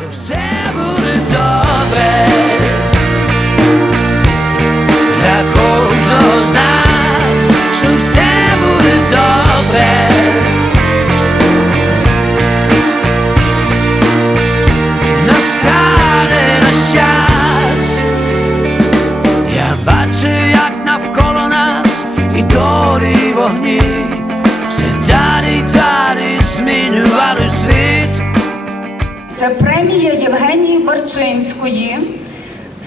що все буде добре. Для кожного з нас, що все буде добре. Настане наш час. Я бачу, як навколо нас і долі вогні, все далі, далі світ. Це премія Євгенії Борчинської,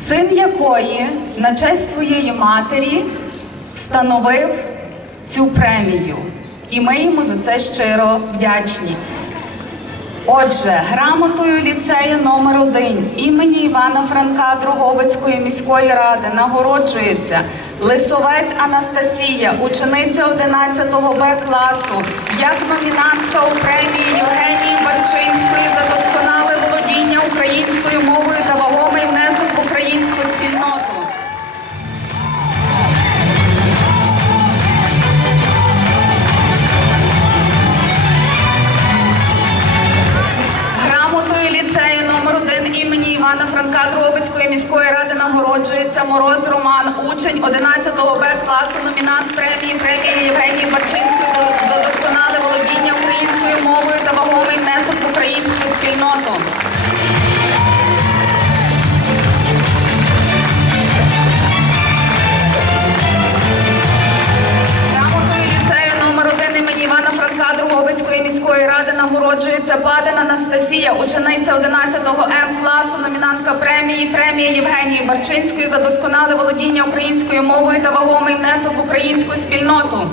син якої на честь своєї матері встановив цю премію. І ми йому за це щиро вдячні. Отже, грамотою ліцею номер 1 імені Івана Франка Дроговицької міської ради нагороджується Лисовець Анастасія, учениця 11 Б класу, як номінантка у премії Євгенії Барчинської Франка Дробицької міської ради нагороджується Мороз Роман, учень 11 Б класу, номінант премії премії Євгенії Барчинської міської ради нагороджується Батина Анастасія, учениця 11 М класу, номінантка премії премії Євгенії Барчинської за досконале володіння українською мовою та вагомий внесок в українську спільноту.